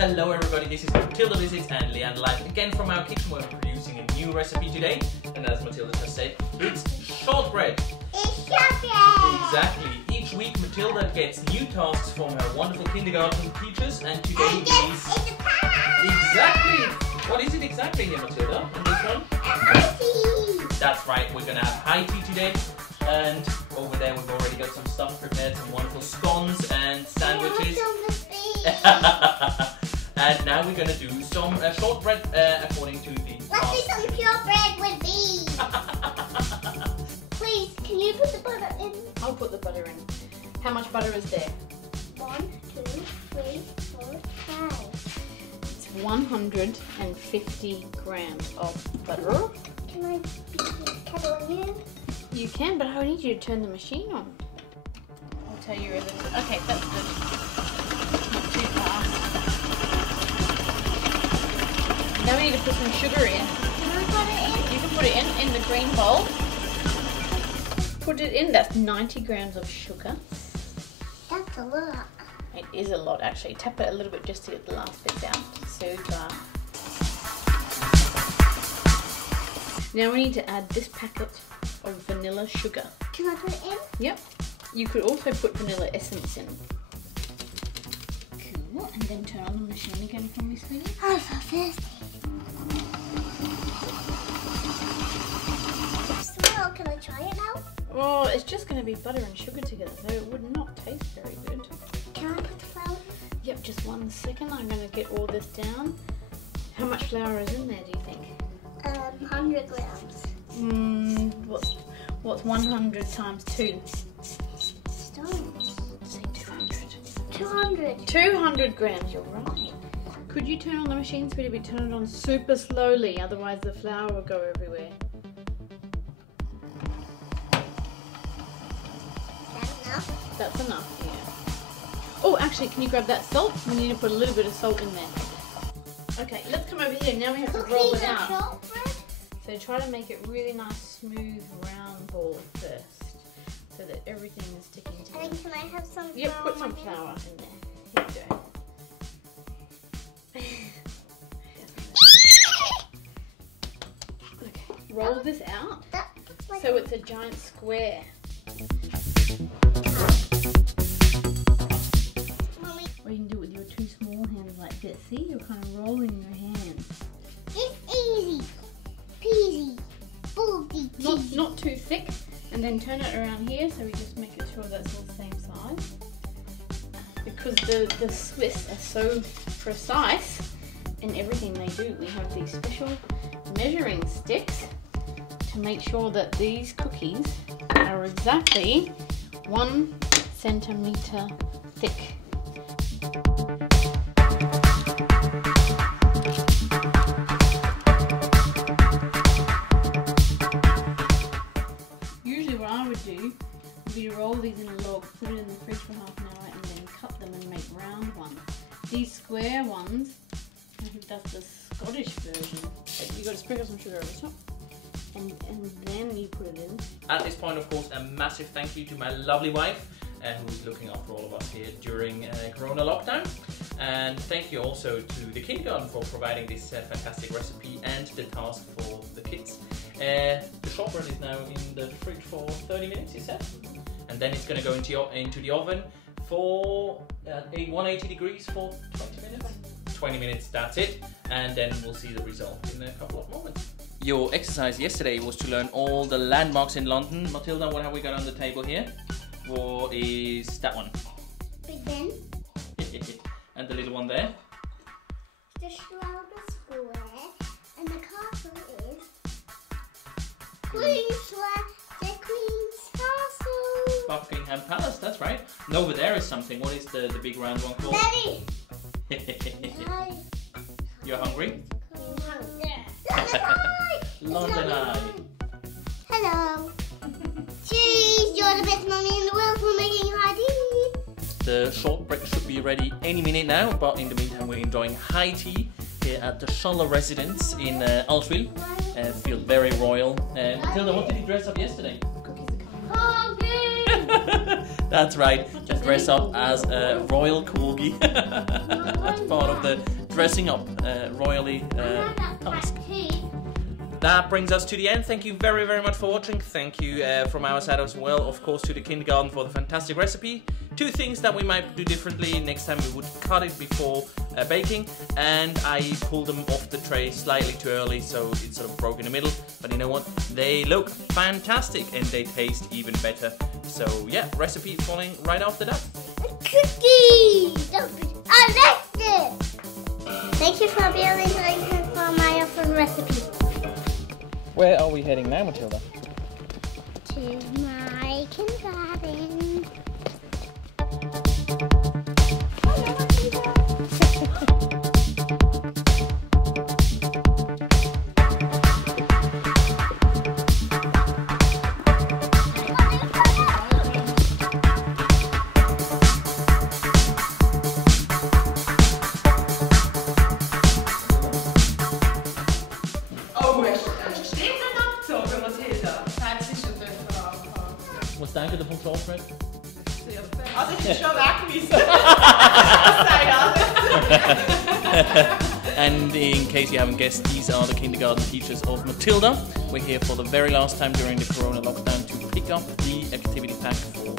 Hello everybody, this is Matilda and Leander live again from our kitchen where we're producing a new recipe today. And as Matilda just said, it's shortbread. It's shortbread! Exactly. Each week Matilda gets new tasks from her wonderful kindergarten teachers, and today is... Exactly! What is it exactly here, Matilda? And this one? High tea! That's right, we're going to have high tea today. And over there we've already got some stuff prepared, some wonderful scones and sandwiches. And now we're going to do some shortbread according to the... Let's do some shortbread with these. Please, can you put the butter in? I'll put the butter in. How much butter is there? 1, 2, 3, 4, 5. It's 150 grams of butter. Can I beat the kettle again? You can, but I need you to turn the machine on. I'll tell you where this is. Okay, that's good. Not too fast. Now we need to put some sugar in. Can I put it in? You can put it in the green bowl. Put it in. That's 90 grams of sugar. That's a lot. It is a lot actually. Tap it a little bit just to get the last bits out. Super. Now we need to add this packet of vanilla sugar. Can I put it in? Yep. You could also put vanilla essence in. Cool. And then turn on the machine again for me, sweetie. I'm so thirsty. So, can I try it now? Oh, it's just going to be butter and sugar together, so it would not taste very good. Can I put the flour in? Yep, just 1 second. I'm going to get all this down. How much flour is in there, do you think? 100 grams. What's 100 times 2? Stones. Say 200. 200. 200 grams, you're right. Could you turn on the machine, sweetie, but turn it on super slowly, otherwise the flour will go everywhere. That's enough. That's enough, yeah. Oh, actually, can you grab that salt? We need to put a little bit of salt in there. Okay, let's come over here. Now we have to roll it out. Shortbread? So try to make it really nice, smooth, round ball first, so that everything is sticking together. And can I have some flour? Yep, put some flour in there. Here you go. Okay, roll this out so it's a giant square. Mommy, Or you can do it with your 2 small hands like this. See, you're kind of rolling your hands. it's easy. Peasy. Boogie. Not too thick, and then turn it around here so we just make it sure that's all the same size. Because the Swiss are so precise in everything they do. We have these special measuring sticks to make sure that these cookies are exactly 1 centimeter thick. Usually what I would do would be to roll these in a log, put it in the fridge for half an hour, and then cut them and make round ones. These square ones, I think that's the Scottish version. You got to sprinkle some sugar over the top, and then you put it in. At this point, of course, a massive thank you to my lovely wife, who's looking after all of us here during Corona lockdown. And thank you also to the kindergarten for providing this fantastic recipe and the task for the kids. The shortbread is now in the fridge for 30 minutes, you said? And then it's going to go into the oven for 180 degrees for 20 minutes. 20 minutes, that's it. And then we'll see the result in a couple of moments. Your exercise yesterday was to learn all the landmarks in London. Matilda, what have we got on the table here? What is that one? Big Ben. And the little one there? The Shroud Square. And the castle is the Queen's Castle. Buckingham Palace, that's right. And over there is something. What is the big round one called? Daddy. You're hungry? London London Eye. Hello. Cheese, you're the best mommy in the world for making high tea. The shortbread should be ready any minute now, but in the meantime we're enjoying high tea here at the Scholler residence in Alswil. Feel very royal. Matilda, what did you dress up yesterday? Cookies. That's right. Dress up as a royal corgi. That's part of the dressing up royally task. That brings us to the end. Thank you very, very much for watching. Thank you from our side as well, of course, to the kindergarten for the fantastic recipe. 2 things that we might do differently. Next time we would cut it before baking, and I pulled them off the tray slightly too early, so it sort of broke in the middle. But you know what? They look fantastic and they taste even better. So yeah, recipe following right after that. Cookie! I like it! Thank you for being for my awesome recipe. Where are we heading now, Matilda? To my kindergarten. Was danke von Shortbread? Also ich bin schon weggewiesen. And in case you haven't guessed, these are the kindergarten teachers of Matilda. We're here for the very last time during the Corona lockdown to pick up the activity pack for